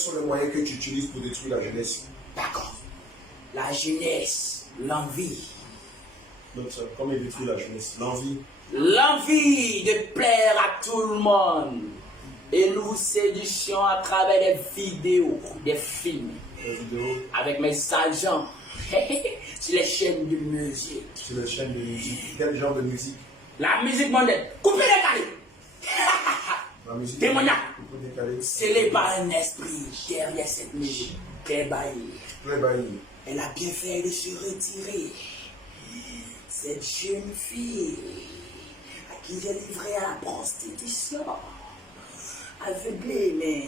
sont les moyens que tu utilises pour détruire la jeunesse? D'accord. La jeunesse, l'envie. Donc, comment il détruit la jeunesse? L'envie. L'envie de plaire à tout le monde. Et nous séduisons à travers des vidéos, des films. Des vidéos. Avec mes agents. Sur les chaînes de musique. Sur les chaînes de musique. Quel genre de musique? La musique mondaine. Coupez les calés. La musique Démoniaque. décalée. Scellé par un esprit derrière cette musique. Très baillie. Très baillie. Elle a bien fait de se retirer. Cette jeune fille à qui j'ai livré à la prostitution. Aveuglée, mais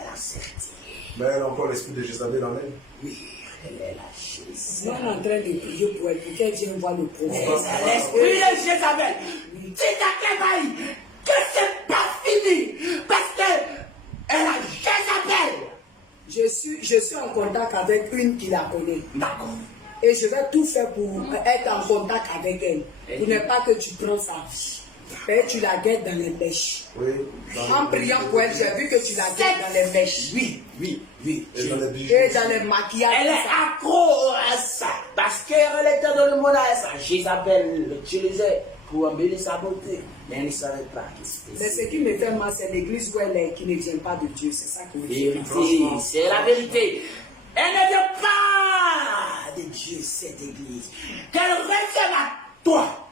elle a sorti. Mais elle a encore l'esprit de Jézabel en elle. Oui, elle est lâchée. Je suis en train de prier pour elle, pour qu'elle vienne voir le prophète. L'esprit de Jézabel, dis à Kébaï que c'est pas fini. Parce que elle a Jézabel. Je suis en contact avec une qui la connaît. D'accord. Et je vais tout faire pour être en contact avec elle. Pour ne pas que tu prends sa vie. Et tu la guettes dans les mèches. Oui. En priant pour elle, j'ai vu que tu la guettes dans les mèches. Oui. Et dans les bijoux. Et dans les maquillages. Elle est accro à ça. Parce qu'elle était dans le monde à ça. Jézabel l'utilisait pour embellir sa beauté. Mais elle ne savait pas qui c'était. Mais ce qui me fait mal, c'est l'église où elle est qui ne vient pas de Dieu. C'est ça qui me fait mal. Vérité, c'est la vérité. Elle ne vient pas de Dieu, cette église. Qu'elle revienne à toi.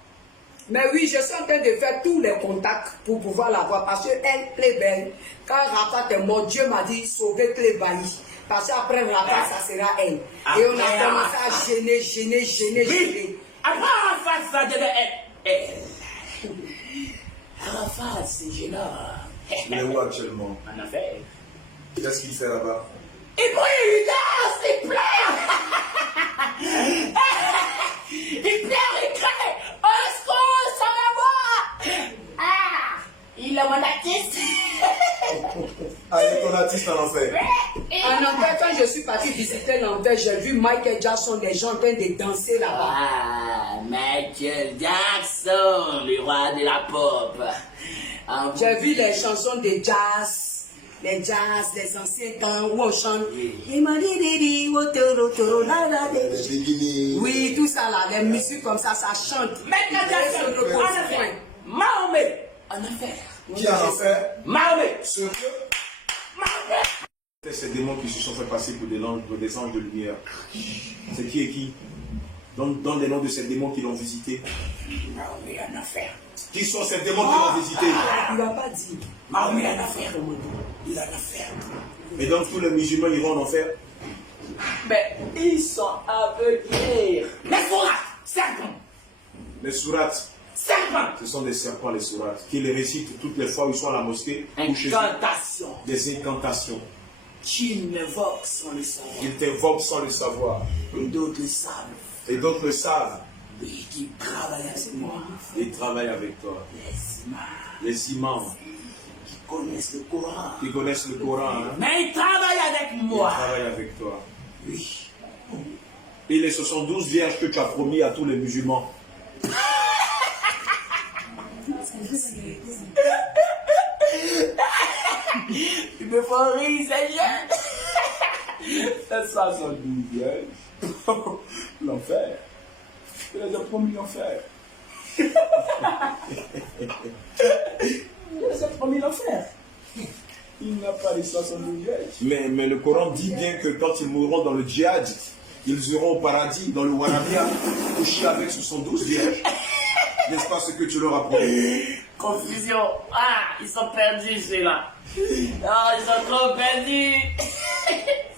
Mais oui, je suis en train de faire tous les contacts pour pouvoir la voir. Parce qu'elle est belle. Quand Raphat est mort, Dieu m'a dit sauver Clébaï. Parce qu'après Raphat, ça sera elle. Et on a commencé à gêner. Oui. Après Raphat, ça devait être elle. Raphat, c'est gênant. Il est où actuellement? En affaire. Qu'est-ce qu'il fait là-bas? Il brille, il danse, il pleure. Il pleure, il crie. Au secours, ça va moi. Ah, il est mon artiste. Ah, il est ton artiste en enfer. En enfer, quand je suis partie visiter l'enfer, j'ai vu Michael Jackson, des gens en train de danser là-bas. Ah, Michael Jackson, le roi de la pop. J'ai vu les chansons de jazz. Les jazz, les anciens temps où on chante. Oui, tout ça là, les musiques comme ça chante. Michael Jackson, en enfer. Mahomet, en enfer. Qui en enfer? Mahomet. Sérieux? Mahomet. C'est ces démons qui se sont fait passer pour des anges de lumière. C'est qui et qui? Donne les noms de ces démons qui l'ont visité. Mahomet en enfer. Qui sont ces démons qui l'ont visité? Il ne va pas dire. Mahomet en enfer. Il en enfer. Et donc tous les musulmans iront en enfer? Mais ils sont aveuglés. Les sourates, serpents. Les sourates, Serpents. ce sont des serpents, les sourates, qui les récitent toutes les fois où ils sont à la mosquée. Ou chez eux. Incantation. Des incantations. Qui m'évoque sans le savoir. Ils t'invoquent sans le savoir. Et d'autres le savent. Et d'autres le savent. Et qui travaillent avec moi. Ils travaillent avec toi. Les imams. Les imams Qui connaissent le Coran. qui connaissent le Coran, hein, Mais ils travaillent avec ils moi. travaillent avec toi. Oui. Et les 72 vierges que tu as promis à tous les musulmans. Tu me fais rire, ces jeunes. C'est ça, 72 vierges. L'enfer. Tu les as promis l'enfer. Je les ai promis l'enfer. Il n'a pas les 72 vierges. Mais le Coran dit bien que quand ils mourront dans le djihad, ils iront au paradis, dans le Warabia, couchés avec 72 vierges. N'est-ce pas ce que tu leur as promis? Confusion. Ah, ils sont perdus, ceux-là. Ah, ils sont trop perdus.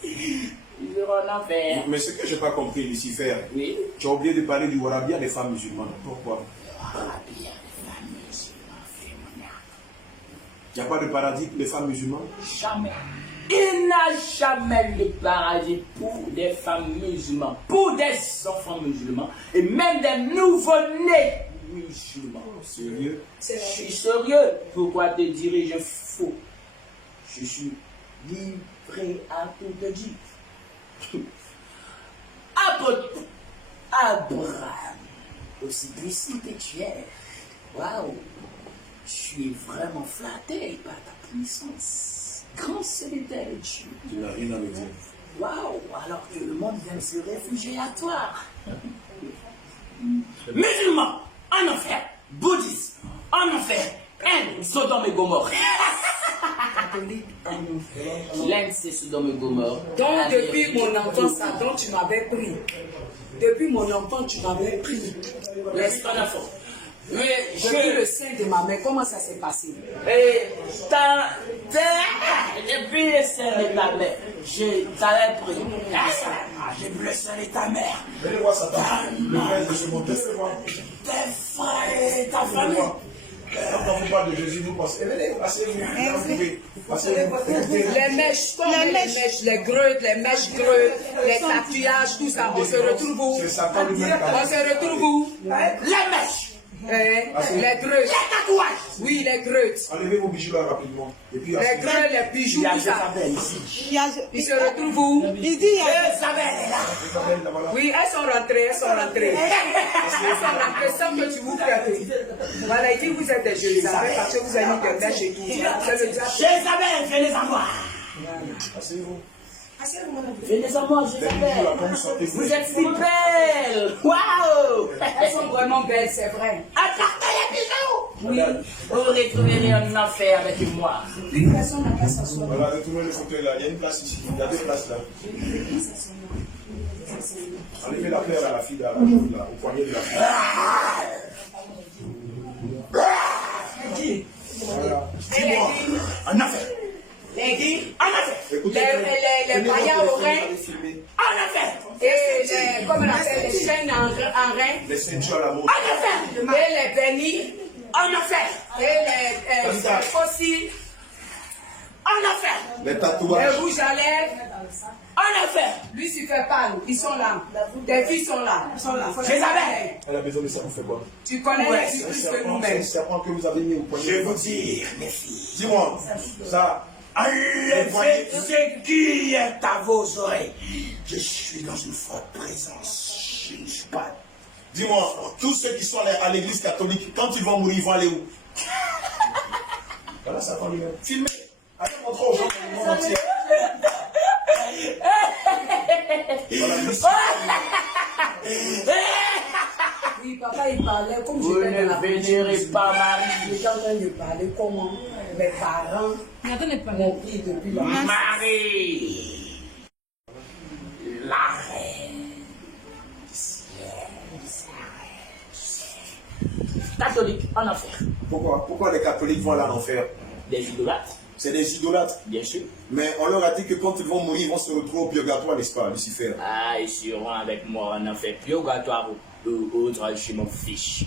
Ils iront en enfer. Mais ce que je n'ai pas compris, Lucifer, Oui. tu as oublié de parler du Warabia des femmes musulmanes. Pourquoi? Ah, bien, les familles musulmanes, féminines. Il n'y a pas de paradis pour les femmes musulmanes? Jamais. Il n'a jamais de paradis pour des femmes musulmanes, pour des enfants musulmans et même des nouveau-nés musulmans. Sérieux? Je suis sérieux. Pourquoi te dirais-je faux? Je suis livré à tout te dire. Abraham, aussi puissant que tu es, waouh, je suis vraiment flatté par ta puissance. grand solitaire de Dieu. Tu n'as rien à me dire. Waouh, alors que le monde vient de se réfugier à toi. Musulmans, en enfer. Bouddhistes, en enfer. Inde, Sodome et Gomorre. Catholique en enfer. L'Inde, c'est Sodome et Gomorre. Donc, depuis mon enfance, ça, donc tu m'avais pris. Depuis mon enfant, tu m'avais pris. Laisse ton enfant. Mais Depuis le sein de ma mère, comment ça s'est passé? Depuis le sein de ta mère, je t'avais pris. J'ai vu le sein de ta mère. Venez voir Satan. Le père de ce monde. Venez voir. Tes frères et ta famille. Quand on vous parle de Jésus, vous pensez, venez, passez-vous. Les mèches, les greutes, les mèches greutes, les tatouages, tout ça, on se retrouve où? C'est Satan lui-même. On se retrouve où? Les mèches. Les greutes. Les tatouages. Oui, les greutes. Enlevez vos bijoux là rapidement. Et puis, Les greutes, les bijoux, tout ça. ici. Ils se retrouvent où? Il dit, Isabelle est là. Oui, elles sont rentrées, elles sont rentrées. Elles sont rentrées sans que tu vous prêtes. Voilà, il dit vous êtes des Jérusalem parce que vous avez mis des mèches et tout. C'est le diable. Jézabel, venez à moi. Asseyez-vous. Venez à moi, Jézabel. Vous êtes si belle. Waouh. Elles sont vraiment belles, c'est vrai. Apportez les bijoux. Oui. Vous retrouverez un enfer avec moi. Une personne n'a pas s'asseoir. Voilà, retournez le fauteuil là. Il y a une place ici. Il y a deux places là. Enlevez la paire à la fille là, au poignet de la fille. Voilà. Dis-moi, un affaire. Les En affaire. Écoutez, les païens au rein En affaire. et les, comme on appelle, les chaînes en rein les ceintures à la mode. En affaire. et les bénis En affaire. et les fossiles, En affaire. Les les tatouages. rouges à lèvres. En affaire. Lucifer parle, ils sont là. Tes filles sont là. Jézabel. Elle a besoin de ça, vous faites quoi? Tu connais Ouais, les plus que C'est un nous-mêmes. serpent que vous avez mis au poignet. Je vais vous dire, mes filles. Dis-moi, ça. Enlevez ce qui est à vos oreilles. Je suis dans une forte présence. Je ne suis pas. Dis-moi, tous ceux qui sont à l'église catholique, quand ils vont mourir, ils vont aller où? Voilà, ça va lui. Filmez. Allez montrer aux gens dans le monde entier. Voilà, Oui, papa, il parlait comme Vous j'étais dans la ne vénérez pas Marie. Il était en train de parler comment mes parents m'ont pris depuis longtemps. Marie. La reine. Catholique en enfer. Pourquoi les catholiques vont aller en enfer? Des idolâtres, C'est des idolâtres. bien sûr. Mais on leur a dit que quand ils vont mourir, ils vont se retrouver au purgatoire, n'est-ce pas, Lucifer? Ah, ils seront avec moi en enfer purgatoire ou autre, je m'en fiche.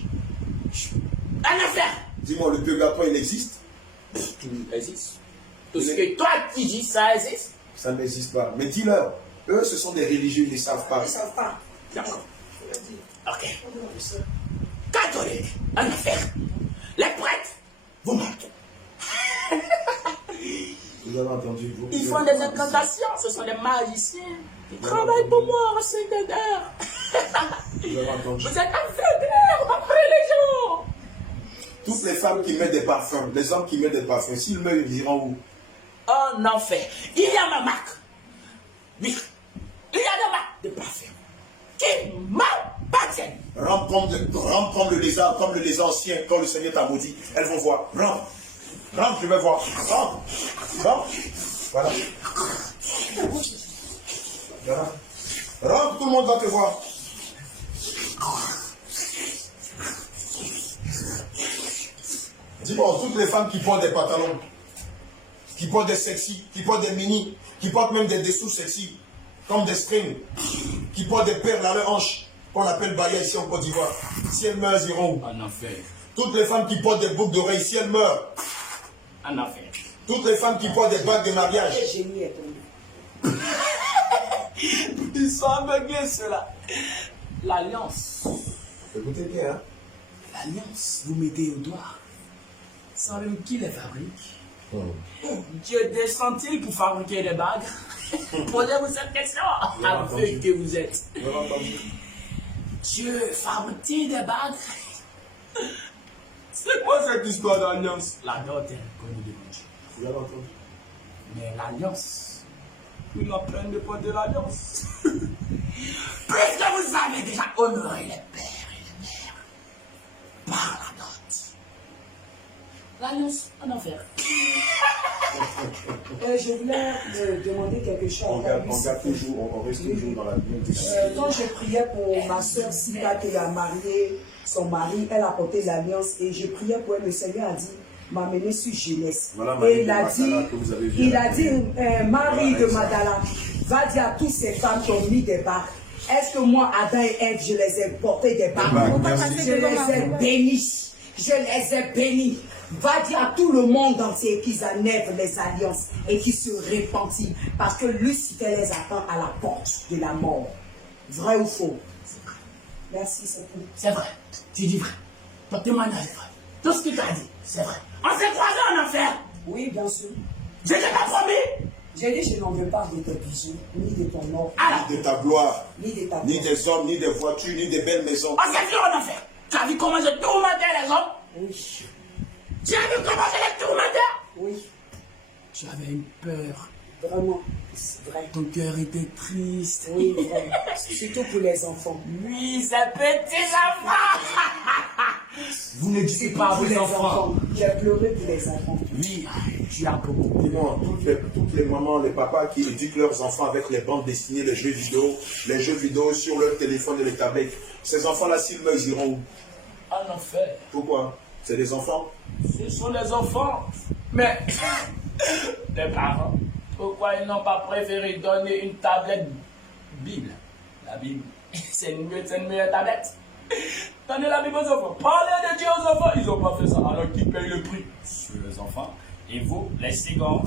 En enfer. Dis-moi, le purgatoire, il existe? Tout existe. Tout ce que toi tu dis, ça existe. Ça n'existe pas. Mais dis-leur, eux, ce sont des religieux, ils ne savent pas. Ils ne savent pas. D'accord. Ok. Catholique, en enfer. Les prêtres, vous mentez. Vous avez entendu? Ils font des incantations, ce sont des magiciens. Ils travaillent pour moi en 5 heures. Vous avez entendu? Vous êtes aveugles, après les gens. Toutes les femmes qui mettent des parfums, les hommes qui mettent des parfums, s'ils meurent, ils iront où? En enfer. Il y a ma marque. Oui. Il y a des marques de parfum qui m'appartiennent. Rampe comme le lézard ancien, quand le Seigneur t'a maudit. Elles vont voir. Rampe, je vais voir. Rampe. Voilà. Voilà. Rampe, tout le monde va te voir. Dis-moi, toutes les femmes qui portent des pantalons, qui portent des sexy, qui portent des mini, qui portent même des dessous sexy, comme des strings, qui portent des perles à leur hanche, qu'on appelle baya ici en Côte d'Ivoire. Si elles meurent, elles iront où? En enfer. Toutes les femmes qui portent des boucles d'oreilles, si elles meurent. En enfer. Toutes les femmes qui portent des bagues de mariage. Le génie est tombé. Ils sont aveuglés, ceux-là. L'alliance. Écoutez bien, hein. L'alliance, vous mettez au doigt. Savez-vous qui les fabrique? Dieu descend-il pour fabriquer des bagues? Posez-vous cette question. Aveugle que vous êtes. Vous avez entendu? Dieu fabrique-t-il des bagues? C'est quoi cette histoire d'alliance? La dot est connue de Dieu. Vous avez entendu? Mais l'alliance, il a plein de points de l'alliance. Puisque vous avez déjà honoré les pères et les mères par la dot, l'alliance en enfer. Je voulais demander quelque chose. On reste toujours dans la même discussion. Quand je priais pour ma soeur Sita qui a marié son mari, elle a porté l'alliance et je priais pour elle. Le Seigneur a dit, m'a mené sur jeunesse. Voilà, et il a dit, Marie de Magdala, va dire à toutes ces femmes qui ont mis des bagues. Est-ce que moi, Adam et Ève, je les ai portés des bagues? Je les ai bénis. Je les ai bénis. Va dire à tout le monde entier qu'ils enlèvent les alliances et qu'ils se répandent. Parce que Lucifer les attend à la porte de la mort. Vrai ou faux? Merci, c'est tout. C'est vrai. Tu dis vrai. Ton témoignage est vrai. Tout ce que tu as dit, c'est vrai. On s'est croisés en enfer. Oui, bien sûr. Je t'ai pas promis. J'ai dit, je n'en veux pas de tes bijoux, ni de ton or, Ni de ta gloire, ni de ta ni des hommes, ni des voitures, ni des belles maisons. On s'est vu en enfer. Tu as vu comment j'ai tourmenté les hommes? Oui. Tu as vu comment je les tourmenté? Oui. Tu avais une peur. Vraiment. C'est vrai. Ton cœur était triste. Oui, vraiment. Surtout pour les enfants. Oui, ces petits enfants. Vous ne dites Surtout pas à pour les vos enfants. J'ai pleuré pour les enfants. Oui, tu as beaucoup. Dis-moi, toutes les mamans, les papas qui éduquent leurs enfants avec les bandes dessinées, les jeux vidéo sur leur téléphone et les tablettes, ces enfants-là, s'ils meurent, ils iront où? En enfer. Pourquoi? C'est des enfants? Ce sont les enfants. Mais les parents, pourquoi ils n'ont pas préféré donner une tablette Bible? La Bible, c'est une meilleure tablette. Donnez la Bible aux enfants. Parlez de Dieu aux enfants. Ils n'ont pas fait ça. Alors qu'ils payent le prix sur les enfants. Et vous, les seconds,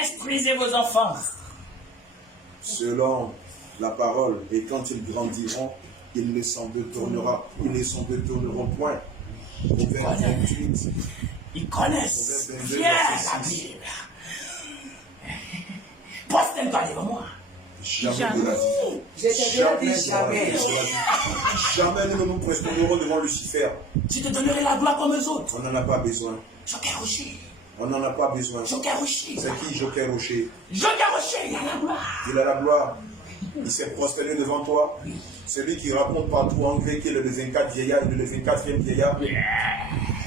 instruisez vos enfants. Selon la parole, et quand ils grandiront, ils ne s'en détourneront point. Proverbe 28. Ils connaissent bien la Bible. Postez-toi devant moi. Jamais de la vie. Je t'ai déjà dit jamais. Jamais nous ne nous presterons devant Lucifer. Je te donnerai la gloire comme eux autres. On n'en a pas besoin. Joker Rocher. On n'en a pas besoin. Joker Rocher. C'est qui Joker Rocher? Joker Rocher, il a la gloire. Il a la gloire. Il s'est prosterné devant toi. Celui qui raconte partout en grec qu'il est le 24 vieillard, le 24e vieillard.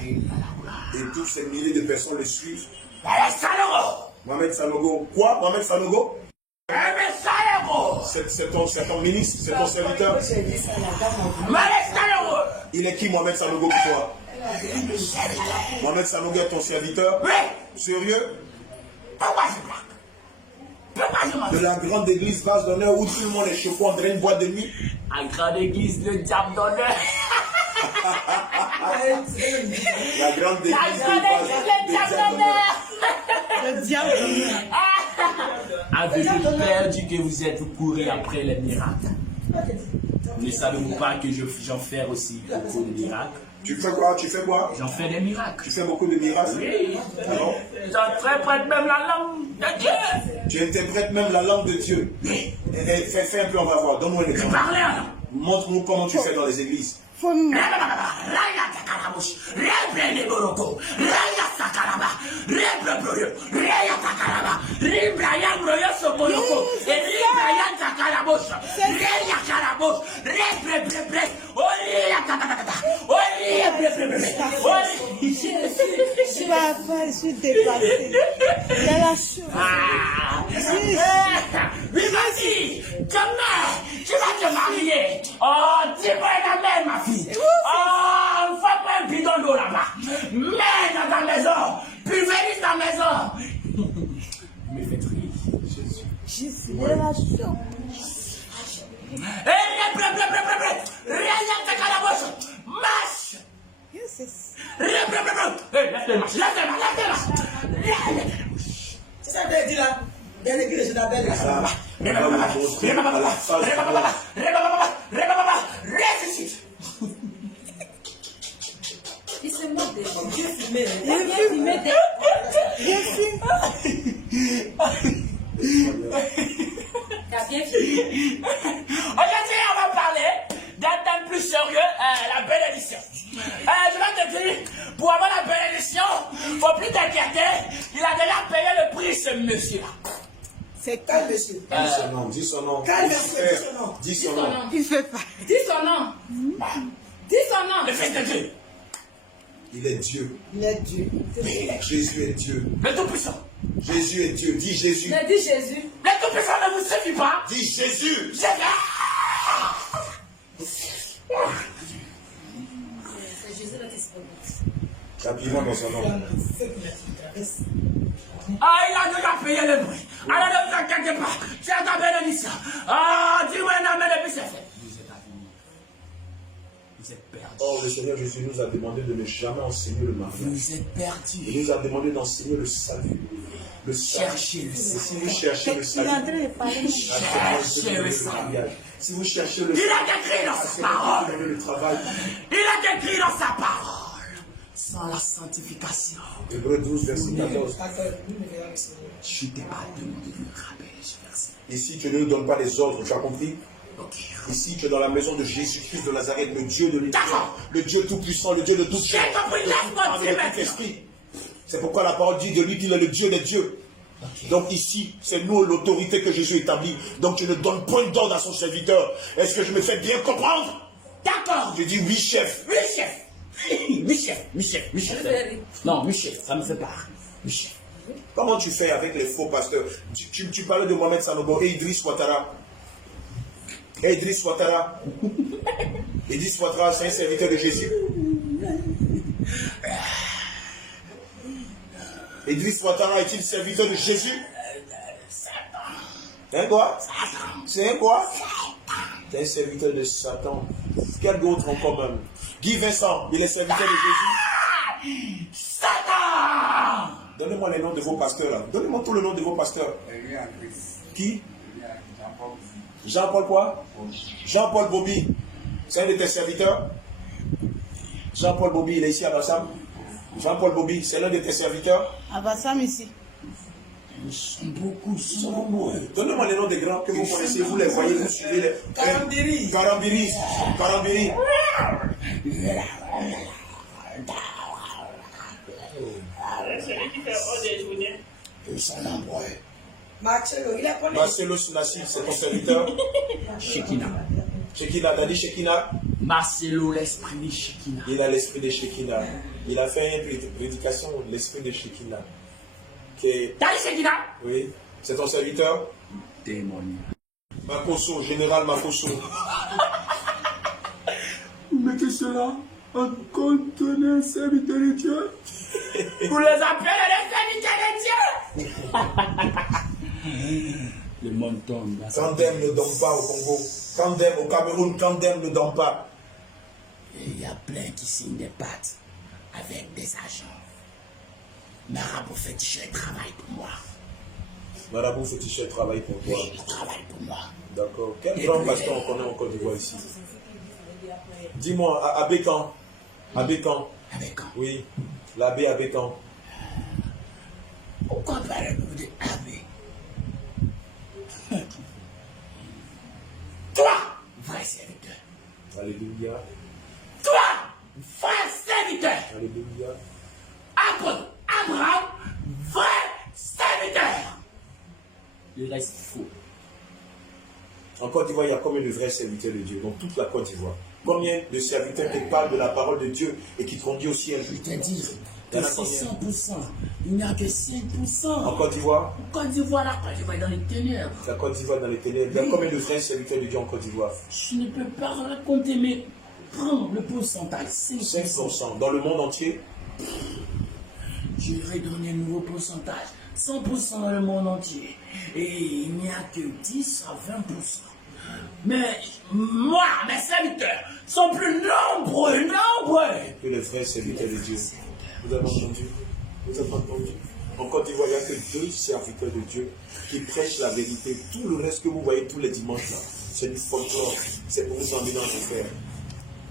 Et tous ces milliers de personnes le suivent. Mohamed Sanogo. Quoi? Mohamed Sanogo? C'est ton ministre, c'est ton serviteur. Il est qui Mohamed Sanogo pour toi? Mohamed Sanogo est ton serviteur? Oui. Sérieux? Pourquoi je blague? Pourquoi je m'en De la grande église vase d'honneur où tout le monde est chauffé en drain de boîte de nuit? À grande église, le diable d'honneur. La grande église le diable d'honneur. Le diable d'honneur. Avez-vous perdu que vous êtes couru après les miracles? Ne savez-vous pas que j'en fais aussi beaucoup de miracles? Tu fais quoi? Tu fais quoi? J'en fais des miracles. Tu fais beaucoup de miracles? Oui. Alors? J'interprète même la langue de Dieu. Tu interprètes même la langue de Dieu. Oui. Fais un peu, on va voir. Donne-moi un exemple. Parlez alors. Montre-nous comment tu fais dans les églises. Papa, je suis dépassée. Il y a la chose. Oui, vas-y, tu vas te marier. Oh, dis-moi la même, ma fille. Oh, fais-moi un bidon d'eau là-bas. Mets dans ta maison. Pulvérise ta maison. Me faites rire. Jésus, il y a la chose. Rien ta calabouche. Marche. Yes, Lève-le, marche. C'est ça que tu dis là. Bien écrit, je t'appelle. On va vous montrer à la face de moi. Ressuscite. Il se moque des gens. Dieu filmé. T'as bien filmé. Aujourd'hui, on va parler d'un thème plus sérieux, la bénédiction. Je vais te dire, pour avoir la bénédiction, faut plus t'inquiéter. Il a déjà payé le prix, ce monsieur-là. C'est quel monsieur? Dis son nom, dis son nom. Quel Dis monsieur? Dis son nom. Dis son nom. Il fait pas. Dis son nom. Dis son nom. Le Fils de Dieu, Il est Dieu. Il est Dieu. Jésus est Dieu. le Tout-Puissant. Jésus est Dieu. Dis Jésus. Mais dis Jésus. Le Tout-Puissant ne vous suffit pas. Dis Jésus. J'ai C'est Jésus là qui se prononce. Appuyez-moi dans son nom. Ah, il a déjà payé le prix. Alors ne vous inquiétez pas. C'est ta bénédiction. Ah, dis-moi un amen et puis c'est fait. Vous êtes avenir. Vous êtes perdus. Or, le Seigneur Jésus nous a demandé de ne jamais enseigner le mariage. Vous êtes perdus. Il nous a demandé d'enseigner le salut. Le salut. Cherchez le Et salut. si vous cherchez le Il est salut, en train de parler. cherchez le mariage. Si vous cherchez le Il salut, a écrit dans sa parole. vous avez le travail. Il a écrit dans sa parole. Sans la sanctification, Hébreux 12, verset 14. je t'ai pas demandé de me rappeler ce verset. Ici, tu ne nous donnes pas les ordres, tu as compris? Ok. Ici, tu es dans la maison de Jésus-Christ de Nazareth, le Dieu de l'Éternel, D'accord. le Dieu tout-puissant, le Dieu de toute J'ai compris, laisse-moi dire maintenant. esprit. C'est pourquoi la parole dit de lui qu'il est le Dieu des dieux. Donc ici, c'est nous l'autorité que Jésus établit. Donc tu ne donnes point d'ordre à son serviteur. Est-ce que je me fais bien comprendre? D'accord. Je dis oui, chef. Oui, chef. Oui, chef. Oui, chef. Oui, chef. Non, oui, chef. Ça me fait pas. Oui, chef. Comment tu fais avec les faux pasteurs? Tu parlais de Mohamed Sanogo et Idriss Ouattara. Et Idriss Ouattara. Idriss Ouattara, c'est un serviteur de Jésus. Idriss Ouattara est-il serviteur de Jésus? Hein quoi? C'est un quoi? C'est un serviteur de Satan. Quel d'autre encore même? Guy Vincent, il est serviteur de Jésus. Satan! Donnez-moi les noms de vos pasteurs là. Donnez-moi tout le nom de vos pasteurs. Qui? Jean-Paul quoi? Jean-Paul Bobby. C'est un de tes serviteurs? Jean-Paul Bobby, il est ici à Bassam. Jean-Paul Bobby, c'est l'un de tes serviteurs? À Bassam ici. Ils sont beaucoup, ils sont nombreux. Donnez-moi les noms des grands que vous connaissez, vous les voyez, vous suivez les. Karambiri. Karambiri. Karambiri. Celui qui fait au déjeuner. Ils sont nombreux. Marcelo, il est connu. Marcelo Nassi, c'est ton serviteur? Shekinah. Shekinah, t'as dit Shekinah? Marcelo, l'esprit de Shekinah. Il a l'esprit de Shekinah. Il a fait une prédication de l'esprit de Shekinah. T'as dit Shekinah? Oui, c'est ton serviteur? Démoniaque. Makoso, général Makoso. Vous mettez cela en compte des serviteurs de Dieu? Vous les appelez les serviteurs de Dieu? Le monde tombe. Kandem ne donne pas au Congo. Kandem au Cameroun, Kandem ne donne pas. Et il y a plein qui signent des pactes avec des agents. Marabout féticheur travaille pour moi. Marabout féticheur travaille pour toi. Oui, il travaille pour moi. D'accord. Quel grand pasteur on connaît en Côte d'Ivoire ici? Dis-moi, à Bécan. À Bécan. Avec quand? Oui, l'abbé à Bécan. Pourquoi parlez-vous de abbé? Toi, vrai serviteur. Alléluia. Toi, vrai serviteur. Alléluia. Apôtre Abraham, vrai serviteur. Le reste faux. En Côte d'Ivoire, il y a combien de vrais serviteurs de Dieu? Dans toute la Côte d'Ivoire. Combien de serviteurs qui parlent de la parole de Dieu et qui te conduisent au ciel? Je te dis Il y que en a c'est combien? 100%. Il n'y a que 5%. En Côte d'Ivoire? En Côte d'Ivoire, la Côte d'Ivoire est dans les ténèbres. La Côte d'Ivoire dans les ténèbres. Il y a combien de vrais serviteurs de Dieu en Côte d'Ivoire? Je ne peux pas raconter, mais prends le pourcentage. 5%. 5%. Dans le monde entier? Je vais donner un nouveau pourcentage. 100% dans le monde entier. Et il n'y a que 10 à 20%. Mais moi, mes serviteurs sont plus nombreux. Que les vrais serviteurs de Dieu. Vous avez entendu? Vous avez entendu? En Côte d'Ivoire, il n'y a que 2 serviteurs de Dieu qui prêchent la vérité. Tout le reste que vous voyez tous les dimanches là, c'est du folklore. C'est pour vous emmener en enfer.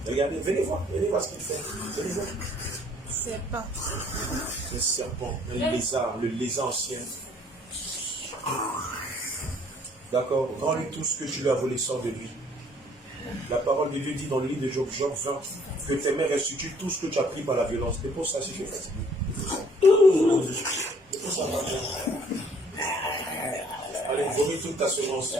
Regardez, venez voir ce qu'il fait. Venez voir. C'est pas. Un serpent, un lézard, le lézard ancien. D'accord? Rends-lui tout ce que tu lui as volé, sort de lui. La parole de Dieu dit dans le livre de Job 20 que tes mains restituent tout ce que tu as pris par la violence. Dépose ça si tu es fatigué. Dépose ça. Allez, vomis toute ta semence.